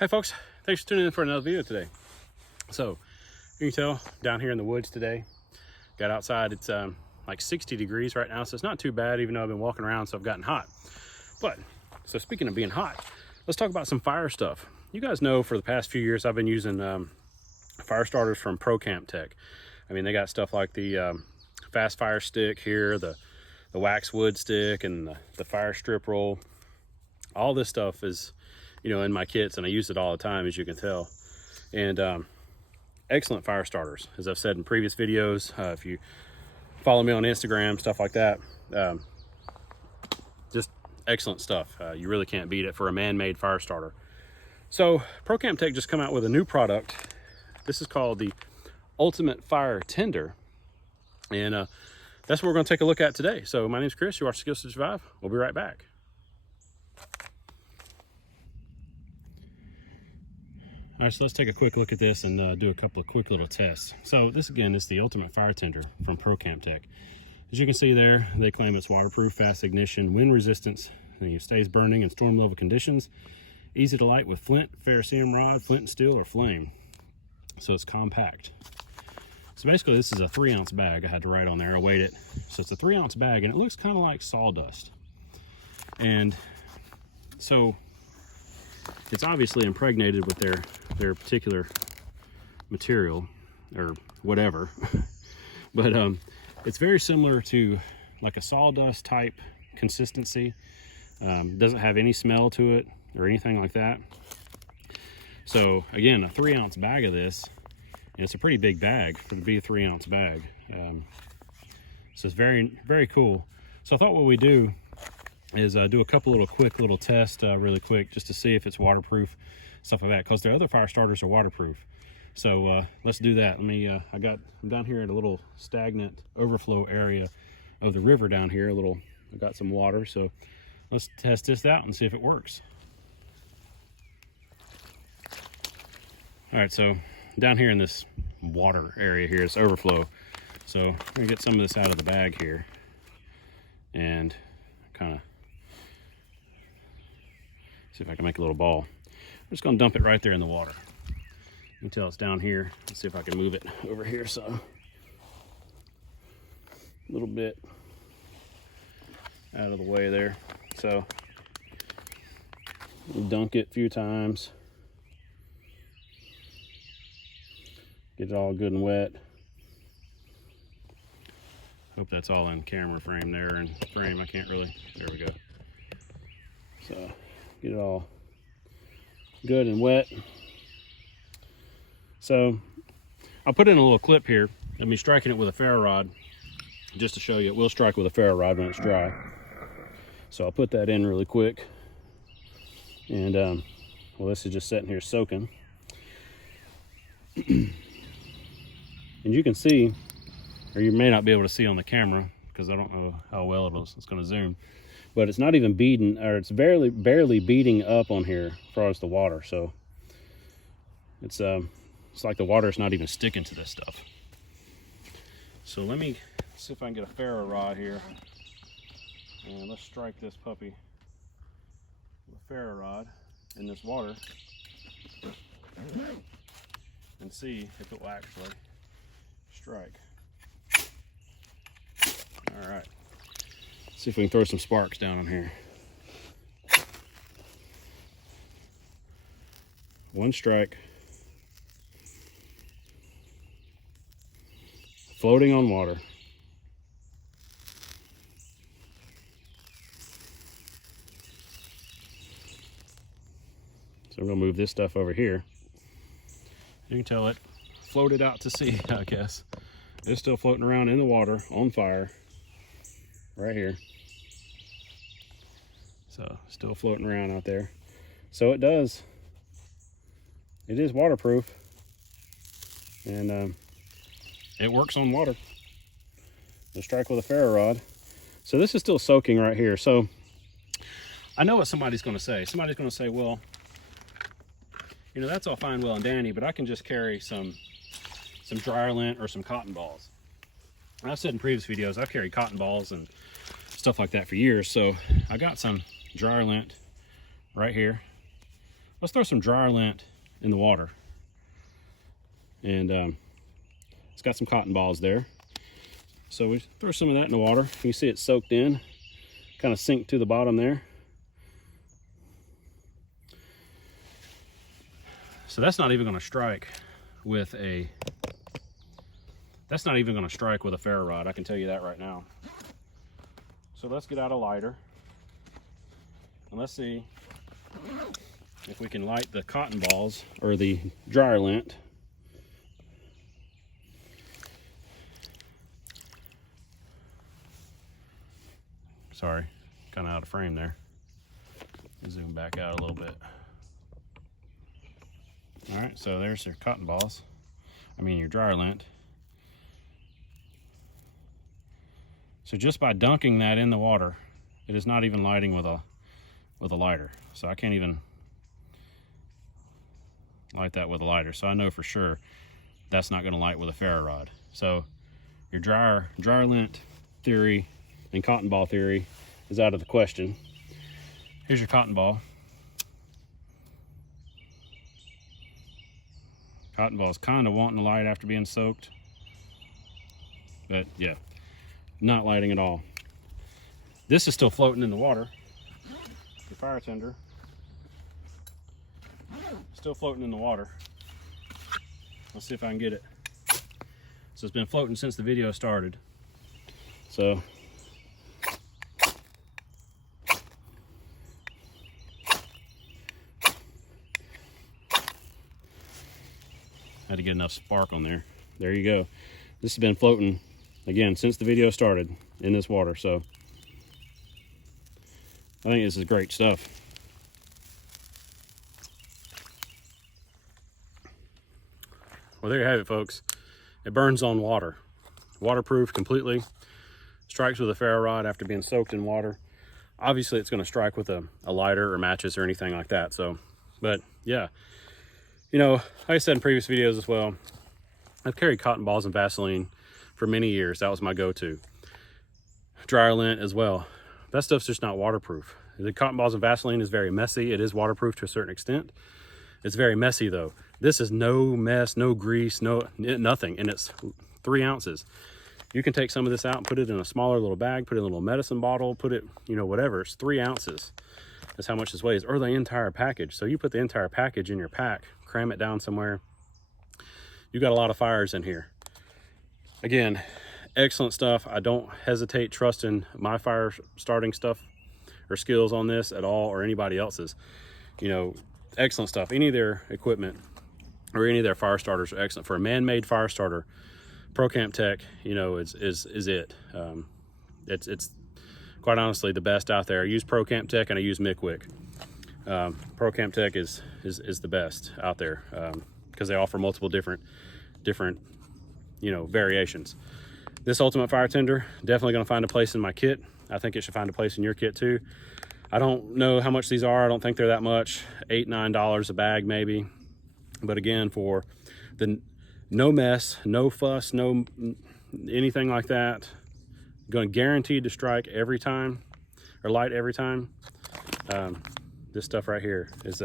Hey folks, thanks for tuning in for another video today. So you can tell down here in the woods today, got outside, it's like 60 degrees right now, so it's not too bad even though I've been walking around, so I've gotten hot. But so speaking of being hot, let's talk about some fire stuff. You guys know for the past few years I've been using fire starters from Procamptek. I mean, they got stuff like the fast fire stick here, the wax wood stick, and the fire strip roll. All this stuff is, you know, in my kits, and I use it all the time, as you can tell. And excellent fire starters, as I've said in previous videos. If you follow me on Instagram, stuff like that, just excellent stuff. You really can't beat it for a man-made fire starter. So Procamptek just come out with a new product. This is called the Ultimate Fire Tinder, and that's what we're going to take a look at today. So my name's Chris. You watch Skills to Survive. We'll be right back. All right, so let's take a quick look at this and do a couple of quick little tests. So this again is the Ultimate Fire Tinder from Procamptek. As you can see there, they claim it's waterproof, fast ignition, wind resistance, and it stays burning in storm level conditions, easy to light with flint, ferrocerium rod, flint and steel, or flame. So it's compact. So basically this is a 3-ounce bag. I had to write on there, I weighed it. So it's a 3-ounce bag, and it looks kind of like sawdust. And so it's obviously impregnated with their particular material or whatever. But it's very similar to like a sawdust type consistency. Doesn't have any smell to it or anything like that. So again, a 3-ounce bag of this, and it's a pretty big bag for to be a 3-ounce bag. So it's very, very cool. So I thought what we do is do a couple quick little tests really quick, just to see if it's waterproof, stuff like that, because the other fire starters are waterproof. So let's do that. Let me I'm down here at a little stagnant overflow area of the river down here. I got some water, so let's test this out and see if it works. All right, so down here in this water area here, it's overflow, so I'm gonna get some of this out of the bag here and kind of see if I can make a little ball. I'm just gonna dump it right there in the water until it's down here. Let's see if I can move it over here some. A little bit out of the way there. So dunk it a few times. Get it all good and wet. Hope that's all in camera frame there, and frame I can't really, there we go. So get it all good and wet. So I'll put in a little clip here of me striking it with a ferro rod, just to show you it will strike with a ferro rod when it's dry. So I'll put that in really quick. And well, this is just sitting here soaking. And you can see, or you may not be able to see on the camera because I don't know how well it's going to zoom, but it's not even beading, or it's barely beading up on here as far as the water. So it's like the water's not even sticking to this stuff. So let me see if I can get a ferro rod here, and let's strike this puppy with a ferro rod in this water and see if it will actually strike. All right, see if we can throw some sparks down on here. One strike, floating on water. So I'm gonna move this stuff over here. You can tell it floated out to sea, I guess. It's still floating around in the water on fire right here. So still floating around out there. So it is waterproof, and it works on water. Just strike with a ferro rod. So this is still soaking right here. So I know what somebody's going to say. Somebody's going to say, well, you know, that's all fine, well and dandy, but I can just carry some dryer lint or some cotton balls. And I've said in previous videos, I've carried cotton balls and stuff like that for years. So I got some dryer lint right here. let's throw some dryer lint in the water. And it's got some cotton balls there. So we throw some of that in the water. You see it soaked in, kind of sink to the bottom there. So that's not even going to strike with a ferro rod, I can tell you that right now. So let's get out a lighter and let's see if we can light the cotton balls or the dryer lint. Sorry, kind of out of frame there. Zoom back out a little bit. All right, so there's your cotton balls. Your dryer lint. So just by dunking that in the water, it is not even lighting with a lighter. So I can't even light that with a lighter. So I know for sure that's not going to light with a ferro rod. So your dryer lint theory and cotton ball theory is out of the question. Here's your cotton ball. Cotton ball is kind of wanting to light after being soaked, but yeah, not lighting at all. This is still floating in the water. The Fire Tinder, still floating in the water. Let's see if I can get it. So it's been floating since the video started. So had to get enough spark on there. There you go. This has been floating again since the video started in this water. So I think this is great stuff. Well, there you have it, folks. It burns on water. Waterproof completely. Strikes with a ferro rod after being soaked in water. Obviously it's going to strike with a lighter or matches or anything like that. So, but yeah. Like I said in previous videos as well, I've carried cotton balls and Vaseline for many years. That was my go-to. Dryer lint as well. That stuff's just not waterproof. The cotton balls and Vaseline is very messy. It is waterproof to a certain extent. It's very messy though. This is no mess, no grease, nothing, and it's 3 ounces. You can take some of this out and put it in a smaller little bag, put it in a little medicine bottle, put it, whatever. It's 3 ounces. That's how much this weighs, or the entire package. So you put the entire package in your pack, cram it down somewhere. You got a lot of fires in here. Again, excellent stuff. I don't hesitate trusting my fire starting stuff or skills on this at all, or anybody else's. Excellent stuff. Any of their equipment or any of their fire starters are excellent. For a man-made fire starter, Procamptek, is it. It's quite honestly the best out there. I use Procamptek and I use Mickwick. Procamptek is the best out there because they offer multiple different variations. This Ultimate Fire Tinder definitely going to find a place in my kit. I think it should find a place in your kit too. I don't know how much these are. I don't think they're that much. $8-9 a bag maybe. But again, for the no mess, no fuss, no anything like that, going to guaranteed to strike every time or light every time. This stuff right here is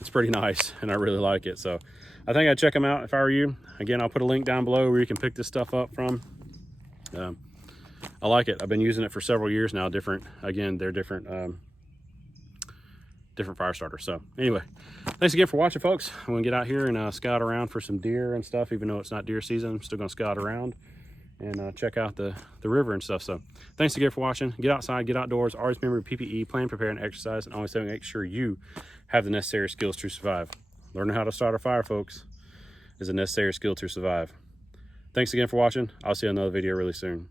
it's pretty nice and I really like it. So I think I'd check them out if I were you. Again, I'll put a link down below where you can pick this stuff up from. I like it. I've been using it for several years now. They're different fire starters. So anyway, thanks again for watching, folks. I'm gonna get out here and scout around for some deer and stuff. Even though it's not deer season, I'm still gonna scout around and check out the river and stuff. So thanks again for watching. Get outside, get outdoors. Always remember PPE, plan, prepare, and exercise, and always make sure you have the necessary skills to survive. Learning how to start a fire, folks, is a necessary skill to survive. Thanks again for watching. I'll see you on another video really soon.